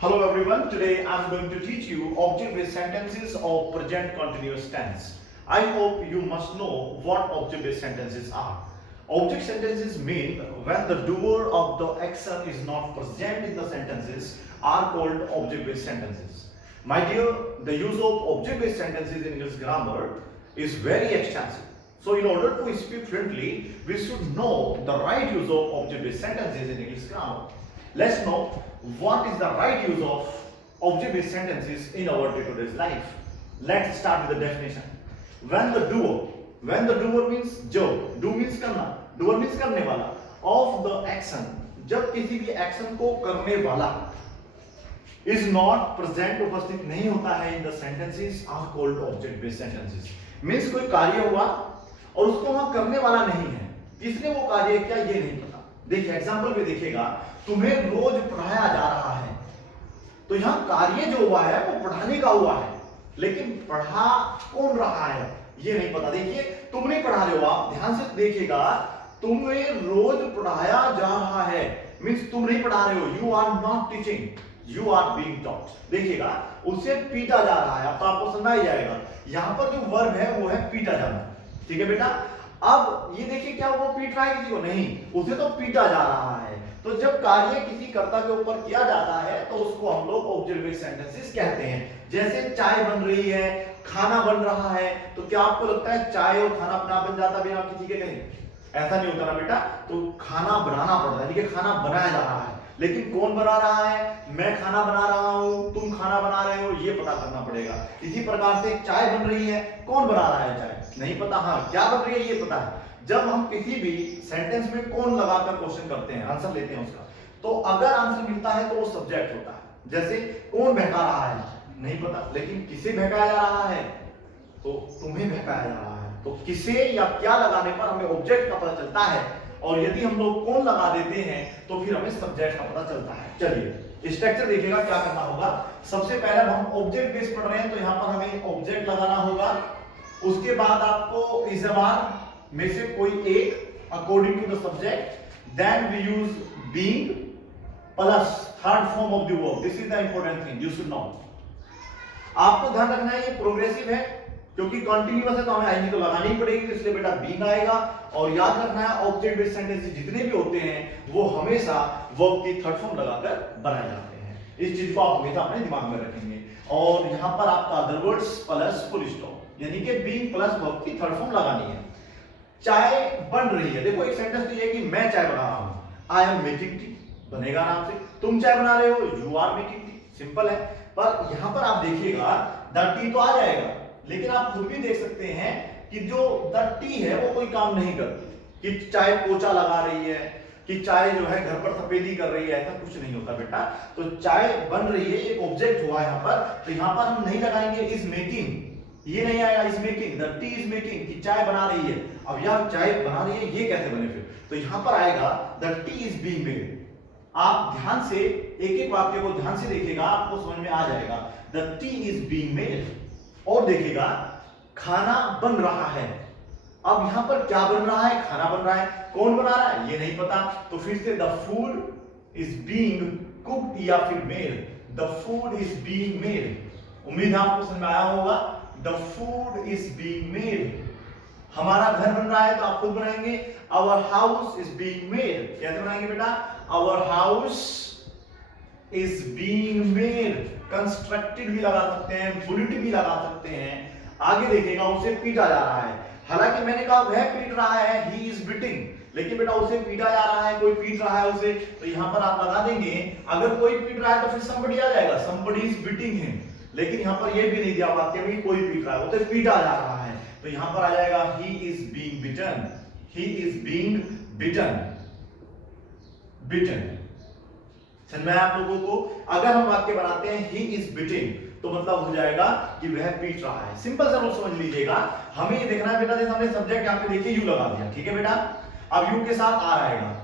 Hello everyone, today I'm going to teach you object-based sentences of present continuous tense. I hope you must know what object-based sentences are. Object sentences mean when the doer of the action is not present in the sentences are called object-based sentences. My dear, the use of object-based sentences in English grammar is very extensive. So in order to speak fluently, we should know the right use of object-based sentences in English grammar. Let's know what is the right use of object-based sentences in our day-to-day life. Let's start with the definition. When the doer means जो, do means करना, doer means करने वाला, of the action, जब किसी भी action को करने वाला is not present, उपस्थित नहीं होता है in the sentences are called object-based sentences. Means कोई कार्य हुआ और उसको वहां करने वाला नहीं है, किसने वो कार्य किया ये नहीं पता. देखिए एग्जाम्पल में देखिएगा, तुम्हें रोज पढ़ाया जा रहा है, तो यहां कार्य जो हुआ है वो पढ़ाने का हुआ है, लेकिन पढ़ा कौन रहा है ये नहीं पता. देखिए तुम नहीं पढ़ा रहे हो, आप ध्यान से देखिएगा, तुम्हें रोज पढ़ाया जा रहा है मींस तुम नहीं पढ़ा रहे हो, you are not teaching, you are being taught. देखिएगा उसे पीटा जा रहा है, अब तो आपको समझ ही जाएगा. यहां पर जो वर्ब है वो है पीटा जाना. ठीक है बेटा, अब ये देखिए क्या वो पीट रहा है किसी को, नहीं, उसे तो पीटा जा रहा है. तो जब कार्य किसी कर्ता के ऊपर किया जाता है तो उसको हम लोग ऑब्जेक्ट बेस्ड सेंटेंसेस कहते हैं. जैसे चाय बन रही है, खाना बन रहा है, तो क्या आपको लगता है चाय और खाना अपना बन जाता बिना किसी के? नहीं, ऐसा नहीं होता ना बेटा. तो खाना बनाना पड़ता है, देखिए खाना बनाया जा रहा है, लेकिन कौन बना रहा है? मैं खाना बना रहा हूं, तुम खाना बना रहे हो, ये पता करना पड़ेगा. इसी प्रकार से चाय बन रही है, कौन बना रहा है चाय? नहीं पता. हाँ, क्या बन रही है ये पता है. जब हम किसी भी सेंटेंस में कौन लगाकर क्वेश्चन करते हैं, आंसर लेते हैं उसका, तो अगर आंसर मिलता है तो वो सब्जेक्ट होता है. जैसे कौन बहका रहा है, नहीं पता, लेकिन किसे बहकाया जा रहा है? तो तुम्हें बहकाया जा रहा है. तो किसे या क्या लगाने पर हमें ऑब्जेक्ट का पता चलता है, और यदि हम लोग कौन लगा देते हैं तो फिर हमें सब्जेक्ट का पता चलता है. चलिए स्ट्रक्चर देखिएगा क्या करना होगा. सबसे पहले हम ऑब्जेक्ट बेस पढ़ रहे हैं, तो यहाँ पर हमें ऑब्जेक्ट लगाना होगा. उसके बाद आपको इस जबान में से कोई एक according to the subject, then we use being plus third form of the verb. This is the important thing you should know. आपको ध्यान रखना है ये प्रोग्रेसिव है, क्योंकि कंटिन्यूअस है तो हमें आईनी तो लगानी ही पड़ेगी, इसलिए बेटा बीइंग आएगा. और याद रखना है ऑब्जेक्ट बेस्ड सेंटेंसेस जितने भी होते हैं वो हमेशा वर्ब की थर्ड फॉर्म लगाकर बनाए जाते हैं. इस चीज को आप हमेशा अपने दिमाग में रखेंगे. और यहां पर आपका other words plus full stop, यानी कि बीइंग प्लस वर्ब की थर्ड फॉर्म लगानी है. चाय बन रही है, देखो एक सेंटेंस तो ये है कि मैं चाय बना रहा हूं, आई एम मेकिंग टी, बनेगा आराम से. तुम चाय बना रहे हो, you are making tea, simple है. पर यहां पर आप देखिएगा द टी तो आ जाएगा, लेकिन आप खुद भी देख सकते हैं कि जो द टी है वो कोई काम नहीं करती, कि चाय पोछा लगा रही है, कि चाय जो है घर पर सफेदी कर रही है, ऐसा कुछ नहीं होता बेटा. तो चाय बन रही है, एक ऑब्जेक्ट हुआ यहां पर, तो यहां पर हम नहीं लगाएंगे इज मेकिंग, ये नहीं आएगा is making, the T is making, कि चाय बना रही है. अब यार चाय बना रही है ये कैसे बने फिर? तो यहां पर आएगा the T is being made. आप ध्यान से एक एक वाक्य को ध्यान से देखिएगा, आपको समझ में आ जाएगा. The T is being made. और देखिएगा खाना बन रहा है. अब यहां पर क्या बन रहा है? खाना बन रहा है. कौन बना रहा है ये नहीं पता. तो फिर से the food is being cooked या फिर made. The food is being made. उम्मीद है आपको समझ में आया होगा. The food is being made. हमारा घर बन रहा है तो आप खुद बनाएंगे. Our house is being made. कैसे बनाएंगे बेटा? Our house is being made. Constructed भी लगा सकते हैं, built भी लगा सकते हैं. आगे देखिएगा उसे पीटा जा रहा है. हालांकि मैंने कहा वह पीट रहा है, he is beating, लेकिन बेटा उसे पीटा जा रहा है, कोई पीट रहा है उसे, तो यहां पर आप लगा देंगे. अगर कोई पीट रहा है तो फिर somebody आ जाएगा, somebody is beating him. लेकिन यहां पर यह भी नहीं दिया वाक्य में कोई पीट रहा है, वो तो पीटा जा रहा है. तो यहां पर आ जाएगा he is being beaten. He is being beaten. Beaten. समझ में आया आप लोगों को? अगर हम वाक्य बनाते हैं he is beating, तो मतलब हो जाएगा कि वह पीट रहा है. सिंपल सा रूल समझ लीजिएगा. हमें ये देखना है बेटा, जैसे हमने सब्जेक्ट यहां पे देखिए यू लगा दिया, ठीक है बेटा. अब यू के साथ आ आएगा.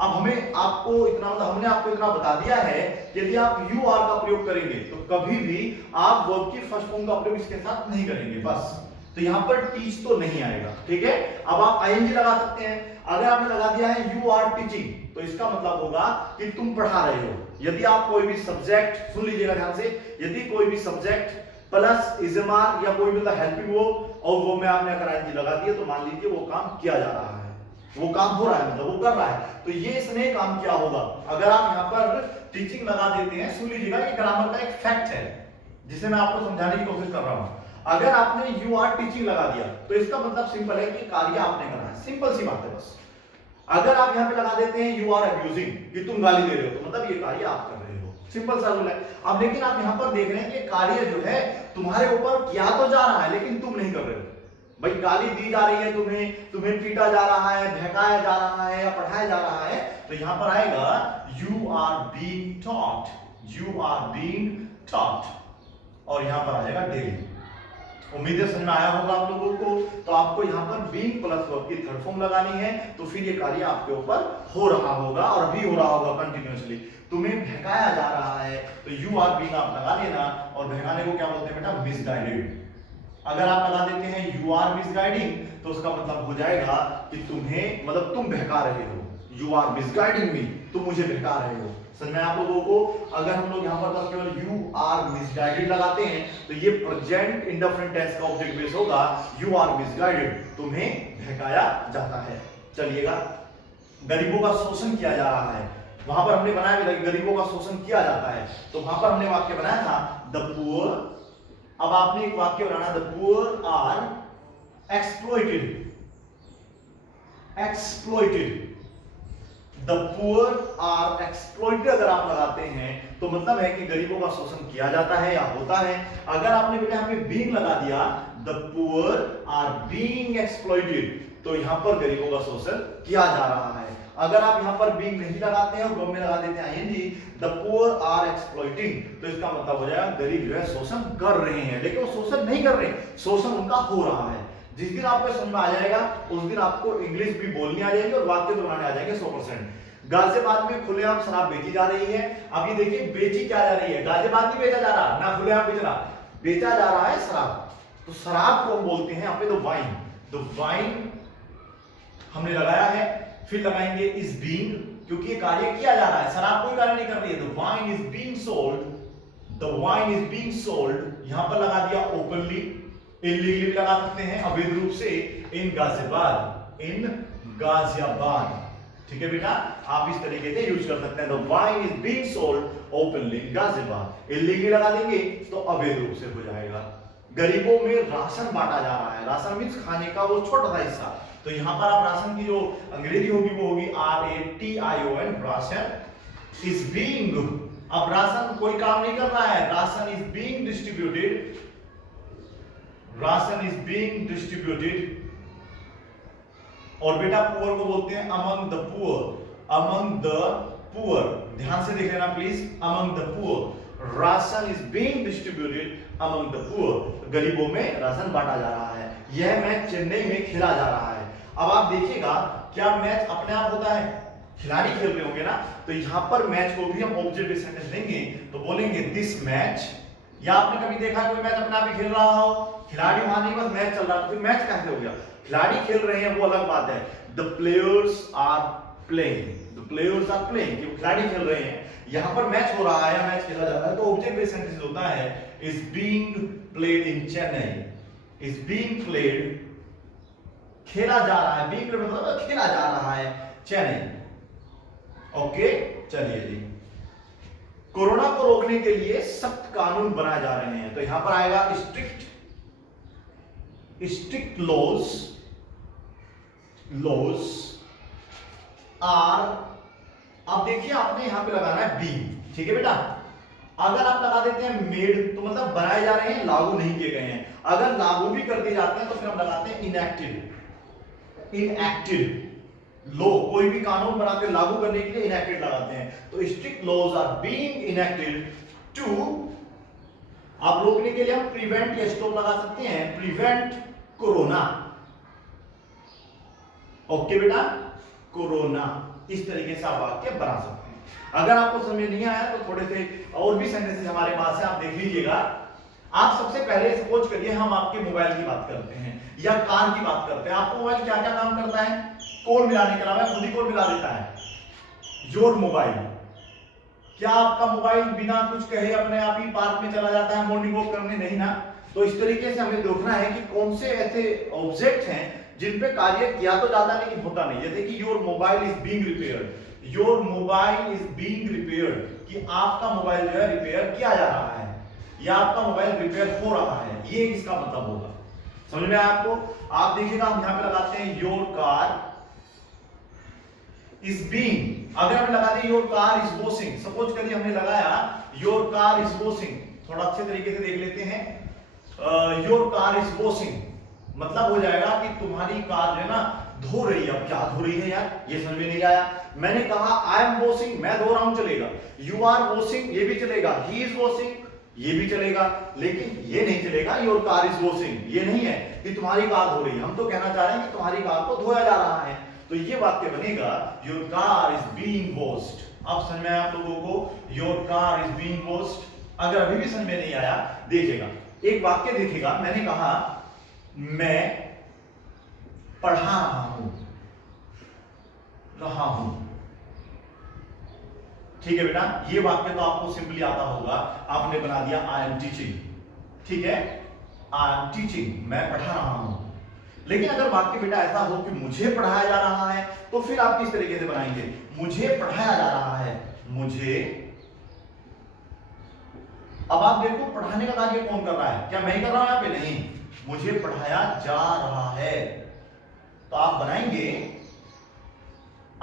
अब हमें आपको इतना मतलब हमने आपको इतना बता दिया है कि यदि आप यू आर का प्रयोग करेंगे तो कभी भी आप वर्ब की फर्स्ट फॉर्म का प्रयोग इसके साथ नहीं करेंगे बस. तो यहां पर टीच तो नहीं आएगा, ठीक है. अब आप आईएनजी लगा सकते हैं. अगर आपने लगा दिया है यू आर टीचिंग, तो इसका मतलब होगा कि तुम पढ़ा रहे हो. यदि आप कोई भी सब्जेक्ट, सुन लीजिएगा ध्यान से, यदि कोई भी सब्जेक्ट प्लस इजमार या कोई मतलब हेल्पिंग वर्ब और वो में आपने अगर आईएनजी लगा दिया तो मान लीजिए वो काम किया जा रहा है, वो काम हो रहा है, मतलब वो कर रहा है, तो ये इसने काम क्या होगा। अगर आप यहाँ पर टीचिंग लगा देते हैं, सुन लीजिएगा, ये ग्रामर का एक फैक्ट है जिसे मैं आपको समझाने की कोशिश कर रहा हूं। अगर आपने यू आर टीचिंग लगा दिया तो इसका मतलब सिंपल है कि कार्य आपने करना है, सिंपल सी बात है बस। अगर आप यहाँ पे लगा देते हैं यू आर अब्यूजिंग, कि तुम गाली दे रहे हो, तो मतलब ये कार्य आप कर रहे हो, सिंपल सा रूल है। अब लेकिन आप यहाँ पर देख रहे हैं कि कार्य जो है तुम्हारे ऊपर किया तो जा रहा है लेकिन तुम नहीं कर रहे हो। भाई गाली दी जा रही है तुम्हें, तुम्हें पीटा जा रहा है, बहकाया जा रहा है या पढ़ाया जा रहा है, तो यहां पर आएगा you are being taught, you are being taught, और यहां पर आ जाएगा डेली। उम्मीद है समझ में आया होगा आप लोगों को। तो आपको यहाँ पर बीइंग प्लस वर्ब की थर्ड फॉर्म लगानी है, तो फिर ये कार्य आपके ऊपर हो रहा होगा और अभी हो रहा होगा कंटिन्यूअसली। तुम्हें बहकाया जा रहा है तो यू आर बीइंग आप लगा लेना, और बहकाने को क्या बोलते हैं बेटा, मिसगाइडेड। अगर आप लगा देते हैं यू आर मिसगाइडिंग तो उसका मतलब हो जाएगा कि तुम्हें, मतलब तुम बहका रहे हो, यू आर मिसगाइडिंग मी, तुम मुझे बहका रहे हो। समझ में आप लोगों को। अगर हम लोग यहाँ पर बस केवल यू आर मिसगाइडेड लगाते हैं तो ये प्रेजेंट इंडेफिनिट टेंस का ऑब्जेक्ट बेस होगा, यू आर मिसगाइडेड, तुम्हें बहकाया जाता है। चलिएगा, गरीबों का शोषण किया जा रहा है, वहां पर हमने बनाया भी गरीबों का शोषण किया जाता है, तो वहां पर हमने वाक्य बनाया था द पुअर। अब आपने एक वाक्य बनाना, the poor are exploited, exploited, the poor are exploited अगर आप लगाते हैं तो मतलब है कि गरीबों का शोषण किया जाता है या होता है। अगर आपने बेटा यहाँ पे बीइंग लगा दिया, the poor are being exploited, तो यहां पर गरीबों का शोषण किया जा रहा है। अगर आप यहां पर बीइंग नहीं लगाते हैं और वर्ब में लगा देते हैं ING, the poor are exploiting, तो इसका मतलब हो जाएगा गरीब जो है शोषण कर रहे हैं, लेकिन वो शोषण नहीं कर रहे, शोषण उनका हो रहा है। जिस दिन आपको समझ में आ जाएगा उस दिन आपको इंग्लिश भी बोलनी आ जाएगी और वाक्य तो बनाने आ जाएंगे 100%। गाजियाबाद में खुलेआम शराब बेची जा रही है। अब ये देखिए बेची क्या जा रही है, गाजियाबाद नहीं बेचा जा रहा, ना खुलेआम बेच रहा, बेचा जा रहा है शराब। तो शराब को हम बोलते हैं यहाँ पे द वाइन, द वाइन हमने लगाया है, फिर लगाएंगे इज बीइंग, क्योंकि ये कार्य किया जा रहा है, शराब कोई कार्य नहीं कर रही है। The wine is being sold, the wine is being sold, यहां पर लगा दिया ओपनली, इलीगली लगा सकते हैं अवैध रूप से, इन गाजियाबाद, इन गाजियाबाद, ठीक है बेटा, आप इस तरीके से यूज कर सकते हैं। The wine is being sold openly in Ghaziabad, illegally लगा देंगे तो अवैध रूप से हो जाएगा। गरीबों में राशन बांटा जा रहा है, राशन मींस खाने का वो छोटा सा हिस्सा, तो यहां पर आप राशन की जो अंग्रेजी होगी वो होगी RATION, राशन इज बीइंग। अब राशन कोई काम नहीं कर रहा है, ration is being distributed, ration is being distributed. और बेटा पुअर को बोलते हैं among the poor, among the poor, ध्यान से देख लेना please, among the poor, ration is being distributed among the poor, गरीबों में राशन बांटा जा रहा है। यह मैच चेन्नई में खेला जा रहा है। अब आप देखिएगा क्या मैच अपने आप होता है, खिलाड़ी खेल रहे होंगे ना, तो यहां पर मैच को भी हम ऑब्जेक्ट बेस्ड सेंटेंस देंगे तो बोलेंगे दिस मैच, या आपने कभी देखा कोई मैच अपने आप ही खेल रहा हो, खिलाड़ी वहां नहीं, बस मैच चल रहा है, तो मैच कैसे हो गया, खिलाड़ी खेल रहे हैं वो अलग बात है। The players are playing, the players are playing, क्योंकि खिलाड़ी खेल रहे हैं, यहां पर मैच हो रहा है या मैच खेला जा रहा है, तो ऑब्जेक्ट बेस्ड सेंटेंस होता है is being played in Chennai, is being played, खेला जा रहा है, बीइंग प्लेड मतलब खेला जा रहा है चेन्नई। ओके, चलिए जी, कोरोना को रोकने के लिए सख्त कानून बनाए जा रहे हैं, तो यहां पर आएगा strict, strict laws, laws are, अब देखिए आपने यहां पे लगाना है बी, ठीक है बेटा। अगर आप लगा देते हैं मेड तो मतलब बनाए जा रहे हैं, लागू नहीं किए गए हैं। अगर लागू भी कर दिए जाते हैं तो फिर हम लगाते हैं इनएक्टेड, इनएक्टेड लो, कोई भी कानून बनाते लागू करने के लिए इनएक्टेड लगाते हैं, तो strict laws are being enacted to, आप रोकने के लिए हम प्रिवेंट या स्टॉप लगा सकते हैं, प्रिवेंट कोरोना। ओके बेटा, कोरोना, इस तरीके से आप वाक्य बना सकते हैं। अगर आपको समझ नहीं आया तो थोड़े से और भी सेंटेंसेस हमारे पास है, आप देख लीजिएगा। आप सबसे पहले सपोज करिए हम आपके मोबाइल की बात करते हैं या कार की बात करते हैं, आपको मोबाइल क्या क्या काम करता है, कोड मिलाने के अलावा खुद ही कोड मिला देता है। योर मोबाइल क्या आपका मोबाइल बिना कुछ कहे अपने आप ही पार्क में चला जाता है मॉर्निंग वॉक करने? नहीं ना। तो इस तरीके से हमें देखना है कि कौन से ऐसे ऑब्जेक्ट हैं जिन पे कार्य किया तो जाता है लेकिन होता नहीं। जैसे कि your mobile is being repaired, your mobile is being repaired, कि आपका मोबाइल जो है रिपेयर किया जा रहा है या आपका मोबाइल रिपेयर हो रहा है, ये इसका मतलब होगा। समझ में आया आपको? आप देखिएगा हम यहां पे लगाते हैं योर कार इज बीइंग, अगर हम लगाते हैं your car is washing, suppose करिए हमने लगाया योर कार इज वॉशिंग, थोड़ा अच्छे तरीके से देख लेते हैं, योर कार इज वॉशिंग मतलब हो जाएगा कि तुम्हारी कार जो है ना धो रही है। अब क्या धो रही है यार, ये समझ में नहीं आया। मैंने कहा आई एम वॉशिंग, मैं धो रहा हूं, चलेगा। यू आर वॉशिंग, ये भी चलेगा। ही इज वॉशिंग, ये भी चलेगा। लेकिन ये नहीं चलेगा योर कार इज वॉशिंग, ये नहीं है कि तुम्हारी कार धो रही है। हम तो कहना चाह रहे हैं कि तुम्हारी कार को धोया जा रहा है, तो ये वाक्य बनेगा your car is being washed. अब समझ में आया आप लोगों को? Your car is being washed. अगर अभी भी समझ में नहीं आया, देखिएगा एक वाक्य देखिएगा, मैंने कहा मैं पढ़ा रहा हूं। ठीक है बेटा, ये वाक्य तो आपको सिंपली आता होगा, आपने बना दिया आई एम टीचिंग। ठीक है, आई एम टीचिंग, मैं पढ़ा रहा हूं। लेकिन अगर वाक्य बेटा ऐसा हो कि मुझे पढ़ाया जा रहा है, तो फिर आप किस तरीके से बनाएंगे? मुझे पढ़ाया जा रहा है, मुझे। अब आप देखो पढ़ाने का कार्य कौन कर रहा है? क्या मैं ही कर रहा हूं यहां पे? नहीं, मुझे पढ़ाया जा रहा है। तो आप बनाएंगे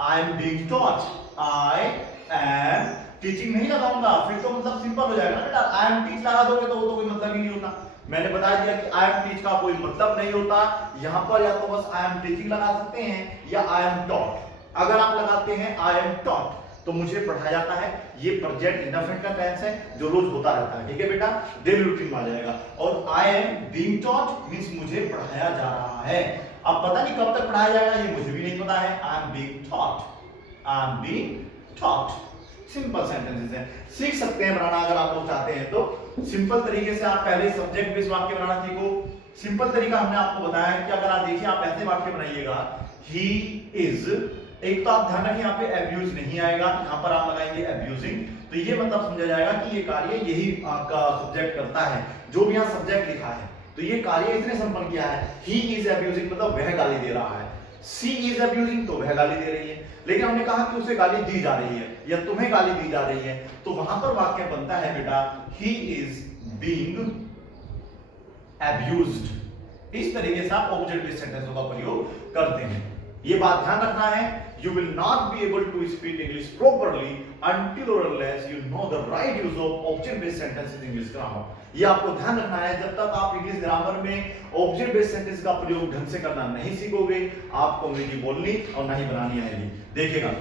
I am being taught, I am teaching नहीं लगाऊंगा, फिर तो मतलब सिंपल हो जाएगा ना बेटा। आई एम टीच लगा दोगे तो वो तो कोई मतलब ही नहीं होता। मैंने बता दिया कि आई एम टीच का कोई मतलब नहीं होता। यहां पर या तो बस आई एम टीचिंग लगा सकते हैं या आई एम टॉट। अगर आप लगाते हैं आई एम टॉट तो मुझे पढ़ाया जाता है, ये प्रेजेंट इंडेफिनिट का टेंस है जो रोज होता रहता है। ठीक है बेटा, डेली रूटीन में आ जाएगा। और I am being taught means मुझे पढ़ाया जा रहा है। अब पता नहीं कब तक पढ़ाया जाएगा, ये मुझे भी नहीं पता है। I am being taught, I am being taught. Simple sentences हैं, सीख सकते हैं बनाना अगर आप लोग चाहते हैं तो। सिंपल तरीके से आप पहले सब्जेक्ट बेस्ड वाक्य बनाना सीखो। सिंपल तरीका हमने आपको बताया है कि अगर आप देखिए आप ऐसे वाक्य बनाइएगा, ही इज, एक तो आप ध्यान रखिए यहाँ पे अब्यूज नहीं आएगा, यहाँ पर आप लगाएंगे अब्यूजिंग, तो ये मतलब समझा जाएगा कि ये कार्य यही आपका सब्जेक्ट करता है, जो भी यहाँ सब्जेक्ट लिखा है। तो ये कार्य इसने संपन्न किया है। ही इज अब्यूजिंग मतलब वह गाली दे रहा है। सी इज अब्यूजिंग तो वह गाली दे रही है। लेकिन हमने कहा कि उसे गाली दी जा रही है या तुम्हें गाली दी जा रही है, तो वहां पर वाक्य बनता है बेटा ही इज बीइंग अब्यूज्ड। इस तरीके से आप ऑब्जेक्ट बेस्ड सेंटेंसों का प्रयोग करते हैं। ये बात ध्यान रखना है, you will not be able to speak English properly until or unless you know the right use of object based sentences in English grammar। ये आपको ध्यान रखना है, जब तक आप इंग्लिश ग्रामर में ऑब्जेक्ट बेस्ड सेंटेंस का प्रयोग ढंग से करना नहीं सीखोगे, आपको अंग्रेजी बोलनी और ना ही बनानी आएगी। देखिएगा,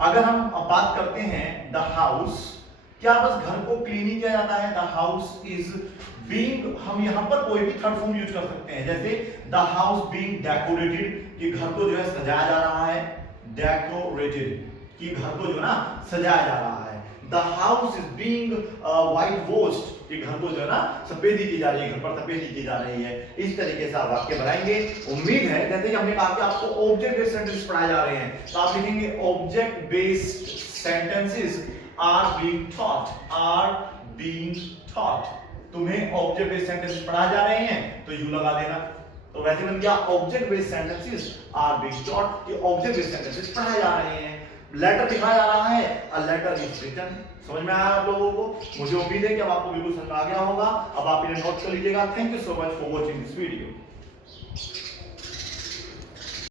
अगर हम बात करते हैं द हाउस, क्या बस घर को क्लीन ही किया जाता है? द हाउस इज बीइंग, हम यहाँ पर कोई भी थर्ड फॉर्म यूज कर सकते हैं, जैसे द हाउस बीइंग डेकोरेटेड, कि घर को जो है सजाया जा रहा है। डेकोरेटेड कि घर को जो है ना सजाया जा रहा है। The house is being white washed, कि घर को जो है ना सफेदी की जा रही है, घर पर सफेदी की जा रही है। इस तरीके से आप वाक्य बनाएंगे। उम्मीद है, जैसे कि हमने कहा कि आपको ऑब्जेक्ट बेस्ड सेंटेंस पढ़ाए जा रहे हैं, तो आप लिखेंगे object based sentences are being taught, are being taught. तुम्हें ऑब्जेक्ट बेस्ड सेंटेंसेस पढ़ाए जा रहे हैं तो यू लगा देना। तो वैसे बन गया object based sentences are being taught, कि ऑब्जेक्ट बेस्ड सेंटेंसेस पढ़ाए जा रहे हैं। लेटर लिखा जा रहा है, अ लेटर इज रिटन। समझ में आया आप लोगों को? मुझे उम्मीद है कि अब आपको बिल्कुल समझ आ गया होगा। अब आप इन्हें नोट कर लीजिएगा। Thank you so much for watching this video.